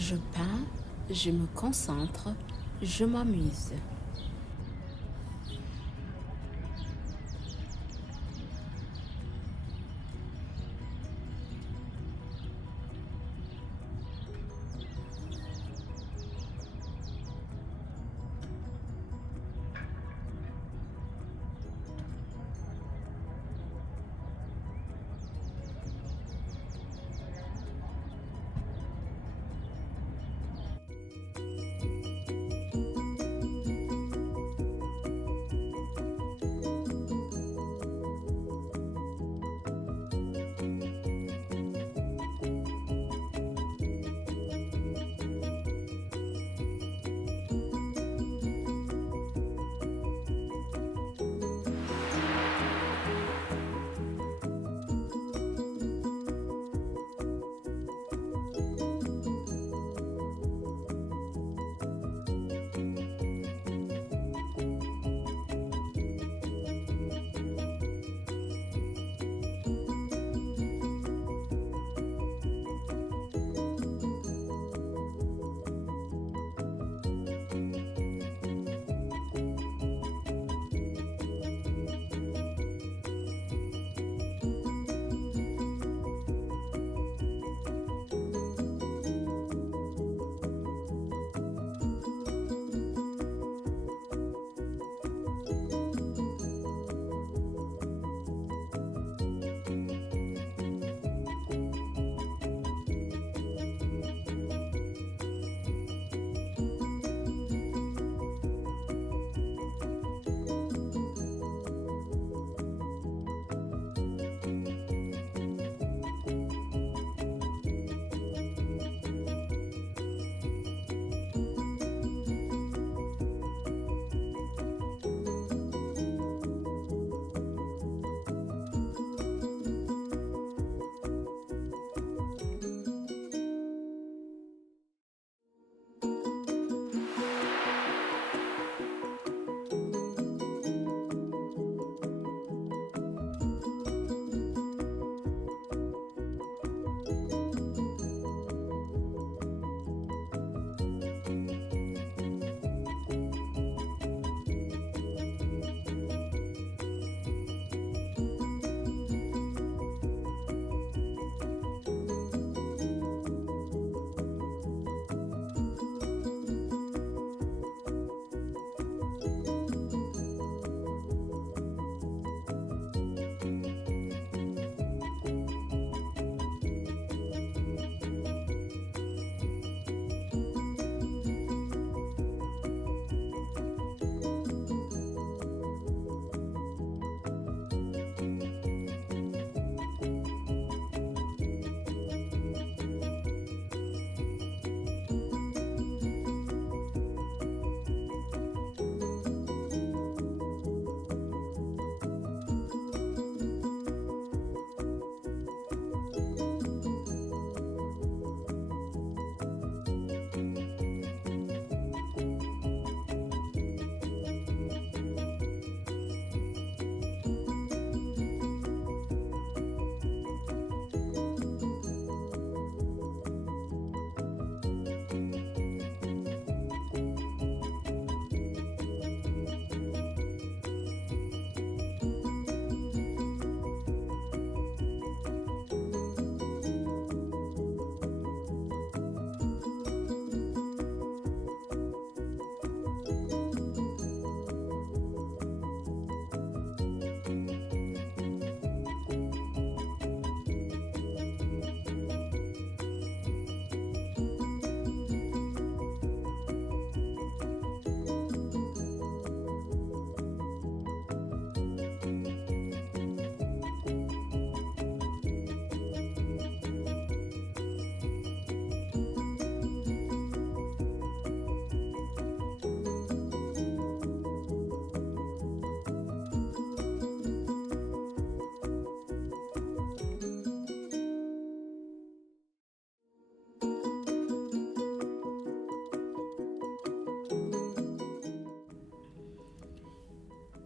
Je peins, je me concentre, je m'amuse.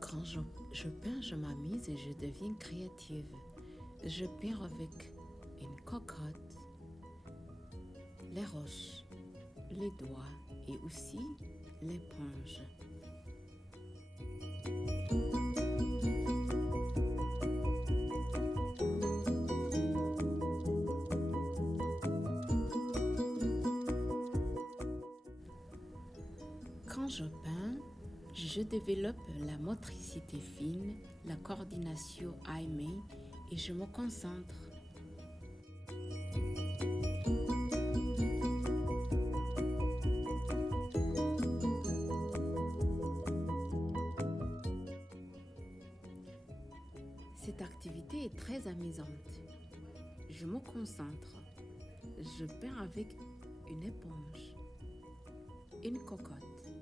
Quand je peins, je m'amuse et je deviens créative. Je peins avec une cocotte, les roches, les doigts et aussi l'éponge. Quand je peins, je développe la motricité fine, la coordination eye-main et je me concentre. Cette activité est très amusante. Je me concentre. Je peins avec une éponge, une cocotte.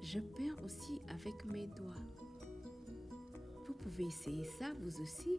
Je peins aussi avec mes doigts. Vous pouvez essayer ça vous aussi.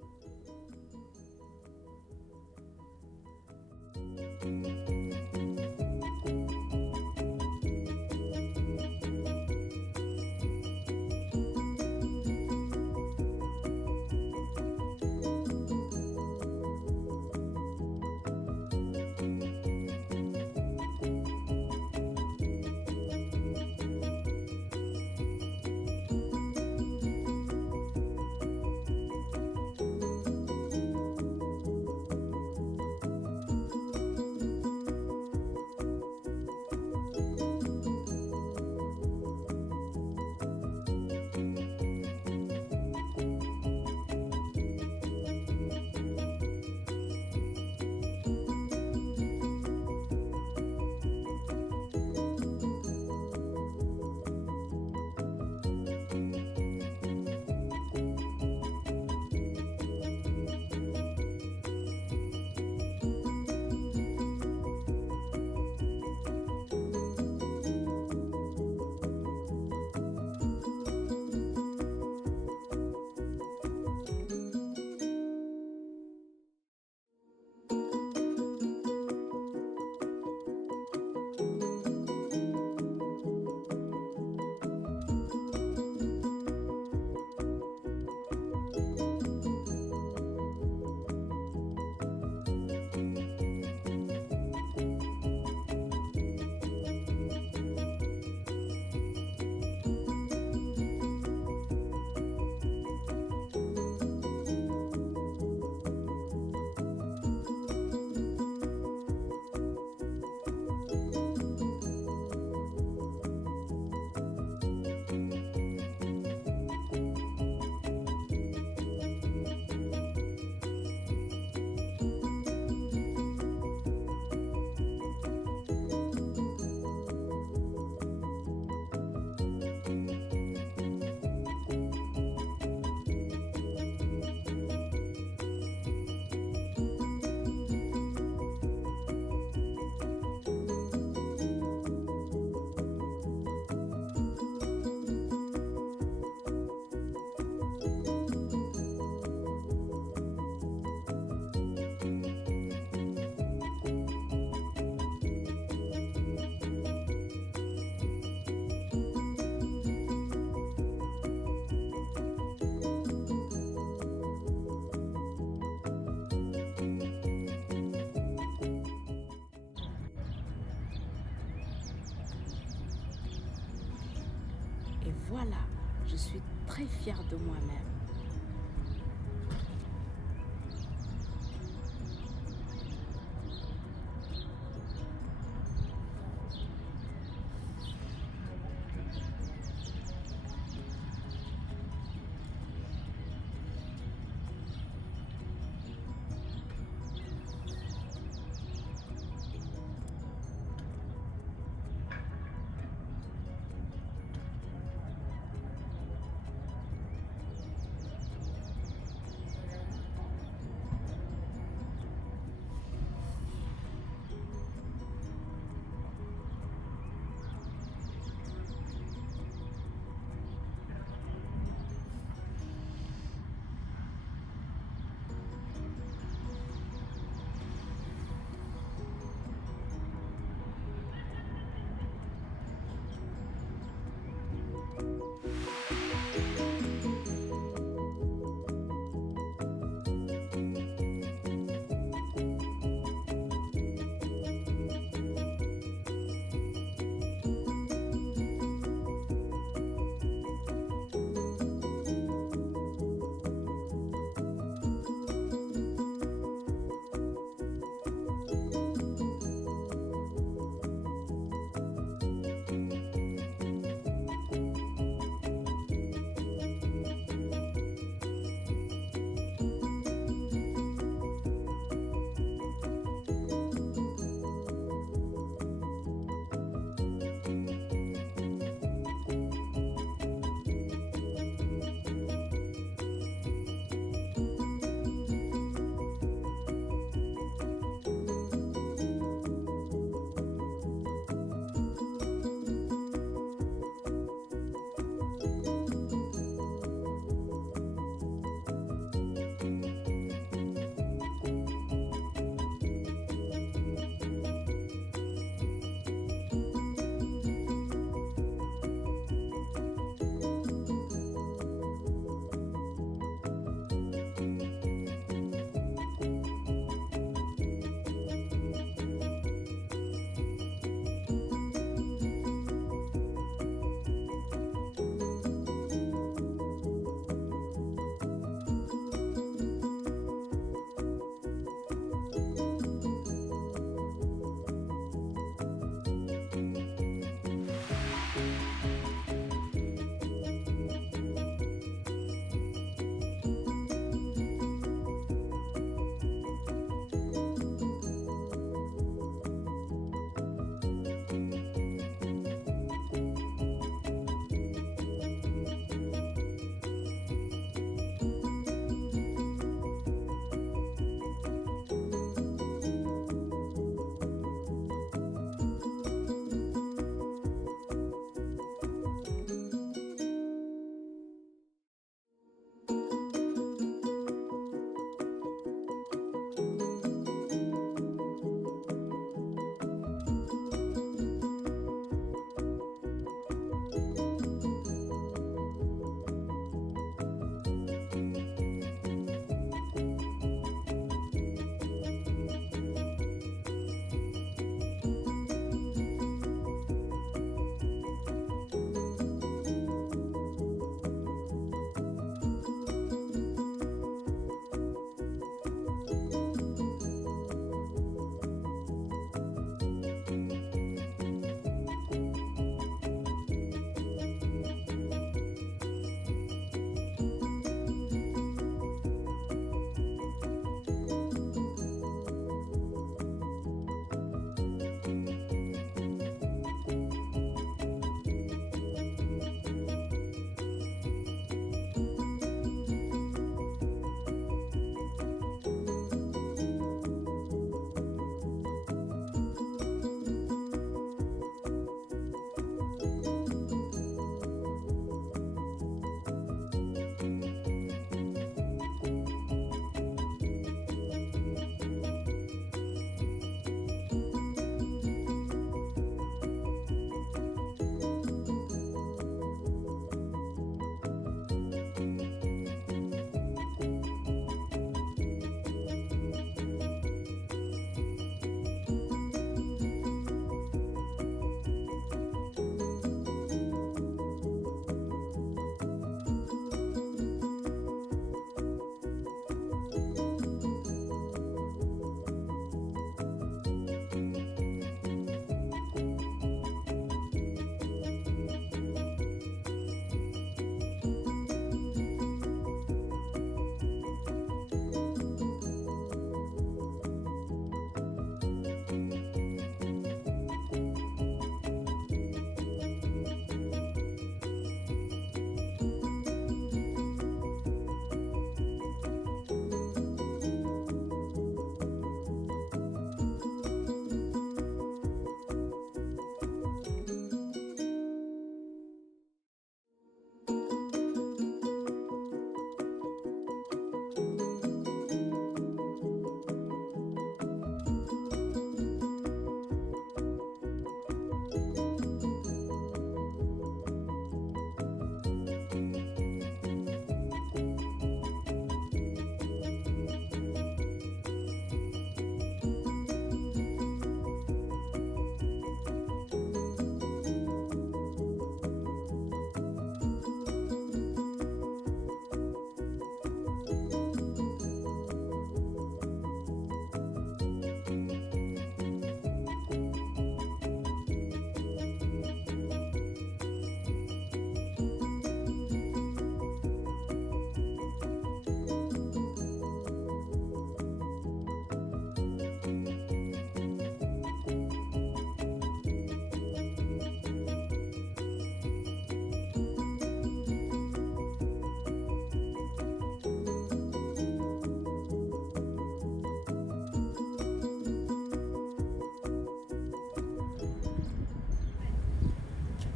Et voilà, je suis très fière de moi-même.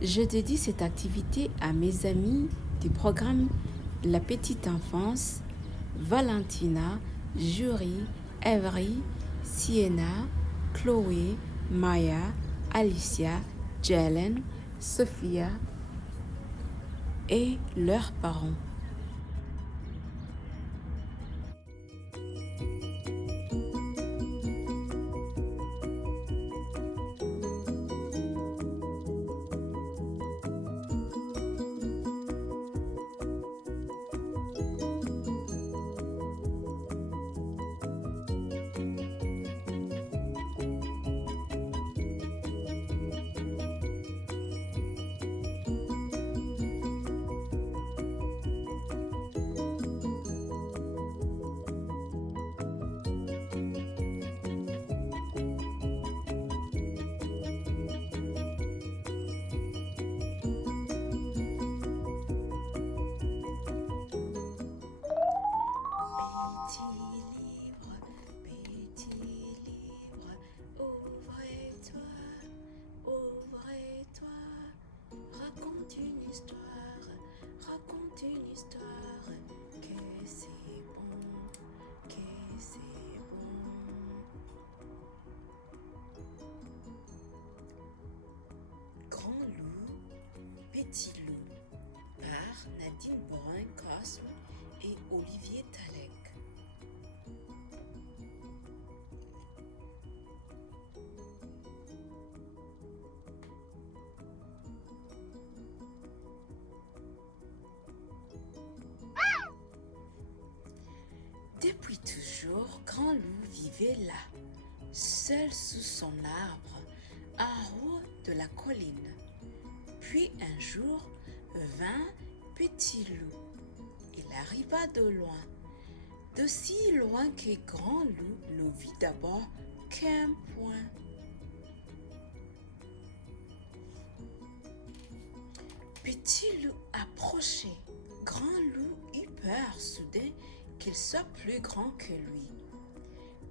Je dédie cette activité à mes amis du programme La Petite Enfance, Valentina, Jury, Avery, Sienna, Chloé, Maya, Alicia, Jalen, Sophia et leurs parents. Raconte une histoire, que c'est bon, que c'est bon. Grand loup, petit loup, par Nadine Borin-Cosme et Olivier Talek. Depuis toujours, Grand Loup vivait là, seul sous son arbre, en haut de la colline. Puis un jour, vint Petit Loup. Il arriva de loin, d'aussi loin que Grand Loup ne vit d'abord qu'un point. Petit Loup approchait. Grand Loup eut peur soudain qu'il soit plus grand que lui.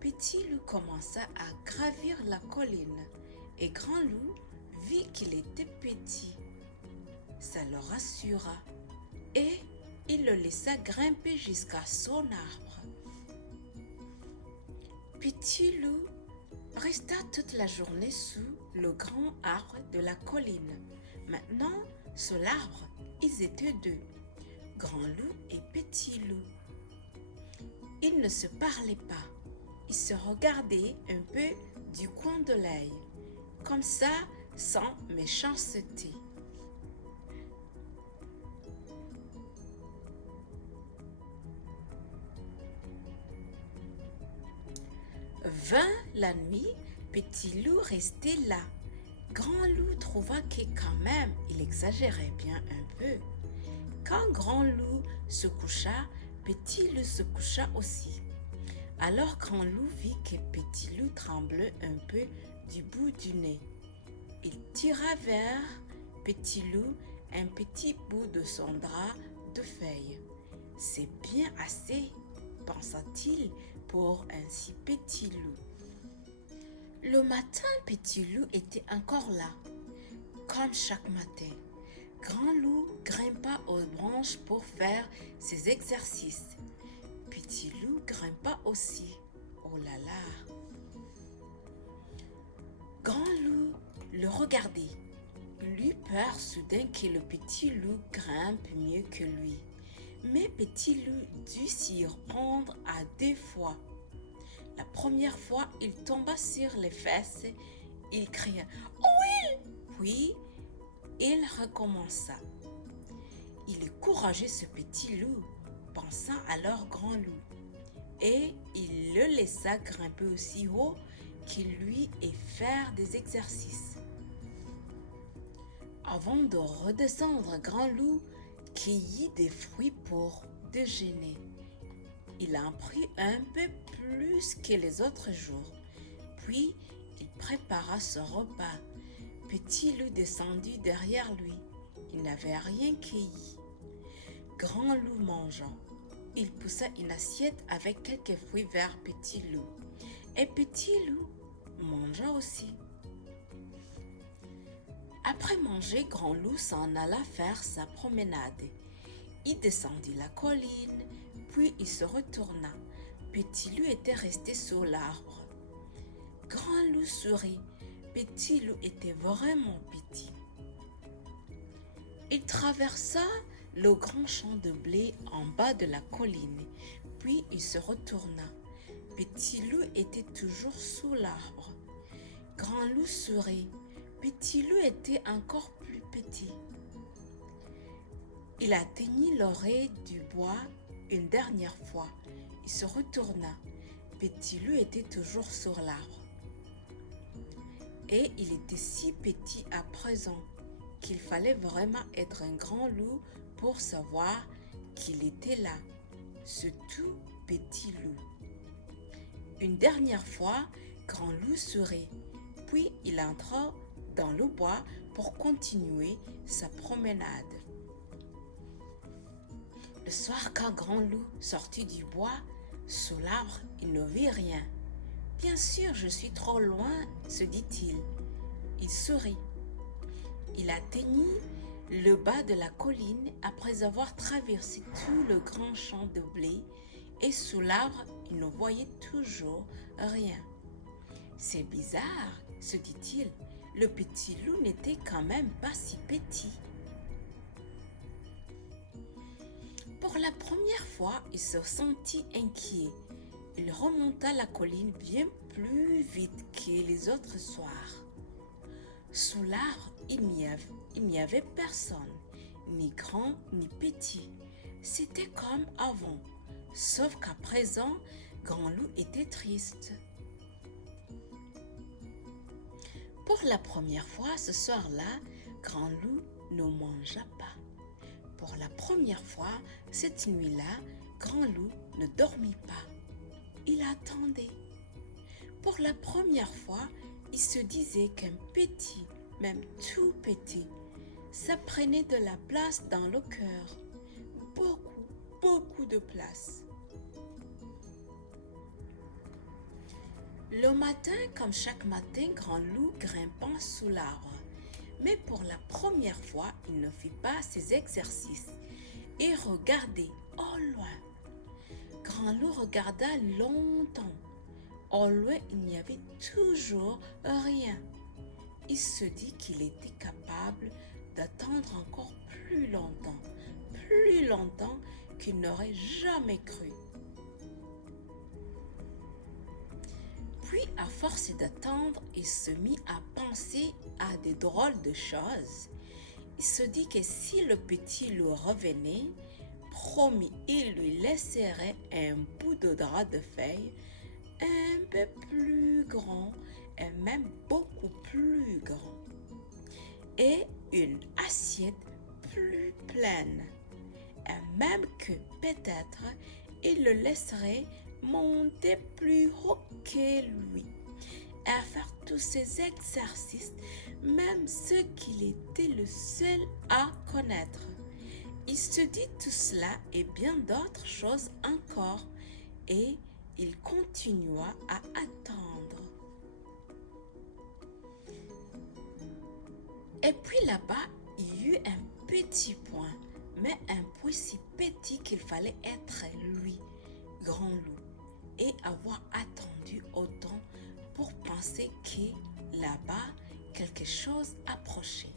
Petit Loup commença à gravir la colline et Grand Loup vit qu'il était petit. Ça le rassura et il le laissa grimper jusqu'à son arbre. Petit Loup resta toute la journée sous le grand arbre de la colline. Maintenant, sous l'arbre, ils étaient deux, Grand Loup et Petit Loup. Ils ne se parlaient pas, ils se regardaient un peu du coin de l'œil, comme ça, sans méchanceté. Vint la nuit, Petit Loup restait là. Grand Loup trouva que quand même, il exagérait bien un peu. Quand Grand Loup se coucha, Petit Loup se coucha aussi. Alors Grand Loup vit que Petit Loup tremblait un peu du bout du nez. Il tira vers Petit Loup un petit bout de son drap de feuilles. C'est bien assez, pensa-t-il, pour un si petit loup. Le matin, Petit Loup était encore là, comme chaque matin. Grand Loup grimpa aux branches pour faire ses exercices. Petit Loup grimpa aussi. Oh là là! Grand Loup le regardait. Il eut peur soudain que le Petit Loup grimpe mieux que lui. Mais Petit Loup dut s'y reprendre à 2 fois. La première fois, il tomba sur les fesses. Il cria « Oui !» Puis, il recommença. Il est courageux ce Petit Loup, pensa alors Grand Loup. Et il le laissa grimper aussi haut qu'il lui et faire des exercices. Avant de redescendre, Grand Loup cueillit des fruits pour déjeuner. Il en prit un peu plus que les autres jours. Puis, il prépara son repas. Petit Loup descendit derrière lui. Il n'avait rien cueilli. Grand Loup mangea. Il poussa une assiette avec quelques fruits vers Petit Loup. Et Petit Loup mangea aussi. Après manger, Grand Loup s'en alla faire sa promenade. Il descendit la colline, puis il se retourna. Petit Loup était resté sous l'arbre. Grand Loup sourit. Petit Loup était vraiment petit. Il traversa le grand champ de blé en bas de la colline, puis il se retourna. Petit Loup était toujours sous l'arbre. Grand Loup sourit. Petit Loup était encore plus petit. Il atteignit l'oreille du bois une dernière fois. Il se retourna. Petit Loup était toujours sur l'arbre. Et il était si petit à présent qu'il fallait vraiment être un grand loup pour savoir qu'il était là, ce tout petit loup. Une dernière fois, Grand Loup sourit, puis il entra dans le bois pour continuer sa promenade. Le soir, quand Grand Loup sortit du bois, sous l'arbre, il ne vit rien. « Bien sûr, je suis trop loin, » se dit-il. Il sourit. Il atteignit le bas de la colline après avoir traversé tout le grand champ de blé et sous l'arbre, il ne voyait toujours rien. « C'est bizarre, » se dit-il, le petit loup n'était quand même pas si petit. Pour la première fois, il se sentit inquiet. Il remonta la colline bien plus vite que les autres soirs. Sous l'arbre, il n'y avait personne, ni grand ni petit. C'était comme avant, sauf qu'à présent, Grand Loup était triste. Pour la première fois ce soir-là, Grand Loup ne mangea pas. Pour la première fois cette nuit-là, Grand Loup ne dormit pas. Il attendait. Pour la première fois, il se disait qu'un petit, même tout petit, ça prenait de la place dans le cœur. Beaucoup de place. Le matin, comme chaque matin, Grand Loup grimpant sous l'arbre. Mais pour la première fois, il ne fit pas ses exercices et regardait au loin. Grand Loup regarda longtemps. Au loin, il n'y avait toujours rien. Il se dit qu'il était capable d'attendre encore plus longtemps qu'il n'aurait jamais cru. Puis, à force d'attendre, il se mit à penser à des drôles de choses. Il se dit que si le petit loup revenait, promis, il lui laisserait un bout de drap de feuille un peu plus grand et même beaucoup plus grand. Et une assiette plus pleine. Et même que peut-être il le laisserait monter plus haut que lui et à faire tous ces exercices, même ceux qu'il était le seul à connaître. Il se dit tout cela et bien d'autres choses encore, et il continua à attendre. Et puis là-bas, il y eut un petit point, mais un point si petit qu'il fallait être lui, Grand Loup, et avoir attendu autant pour penser que là-bas, quelque chose approchait.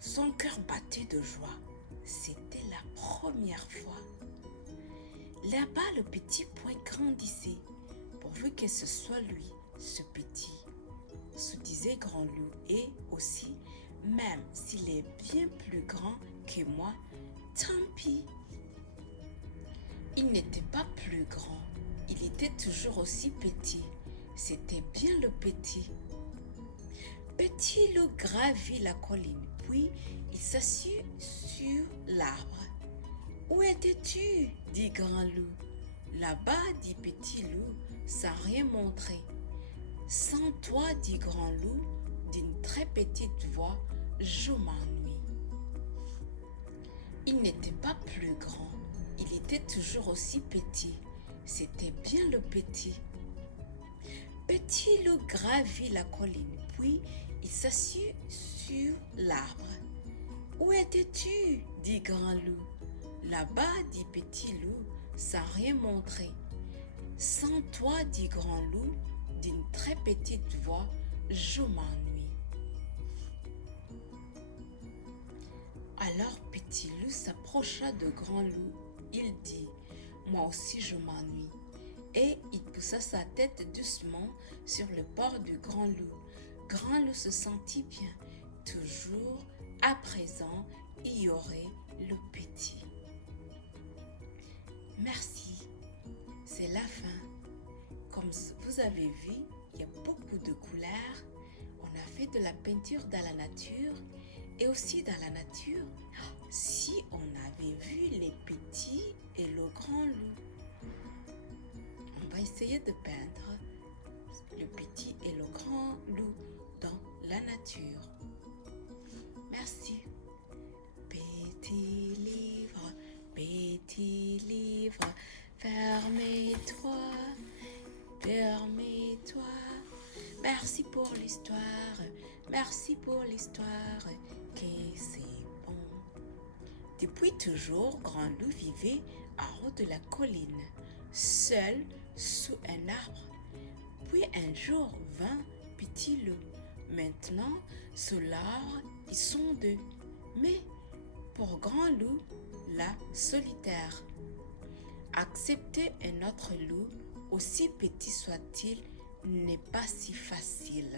Son cœur battait de joie. C'était la première fois. Là-bas, le petit point grandissait, pourvu que ce soit lui, ce petit, se disait Grand Loup, et aussi, même s'il est bien plus grand que moi, tant pis. Il n'était pas plus grand, il était toujours aussi petit. C'était bien le petit. Petit loup gravit la colline, puis il s'assit sur l'arbre. « Où étais-tu » dit Grand Loup. « Là-bas » dit Petit Loup, sans rien montrer. « Sans toi » dit Grand Loup, d'une très petite voix, « Je m'ennuie. » Il n'était pas plus grand, il était toujours aussi petit. C'était bien le petit. Petit loup gravit la colline, puis Il s'assit sur l'arbre. Où étais-tu? Dit Grand Loup. Là-bas, dit Petit Loup, sans rien montrer. Sans toi, dit Grand Loup, d'une très petite voix, je m'ennuie. Alors Petit Loup s'approcha de Grand Loup. Il dit, moi aussi je m'ennuie. Et il poussa sa tête doucement sur le bord du Grand Loup. Grand Loup se sentit bien. Toujours, à présent, il y aurait le petit. Merci, c'est la fin. Comme vous avez vu, il y a beaucoup de couleurs. On a fait de la peinture dans la nature. Et aussi dans la nature, si on avait vu les petits et le grand loup. On va essayer de peindre le petit et le grand loup dans la nature. Merci. Petit livre, fermez-toi, fermez-toi. Merci pour l'histoire, que c'est bon. Depuis toujours, Grand Loup vivait en haut de la colline, seul sous un arbre. Puis un jour vint Petit Loup. Maintenant, sous l'arbre, ils sont deux. Mais pour Grand Loup, là, solitaire. Accepter un autre loup, aussi petit soit-il, n'est pas si facile.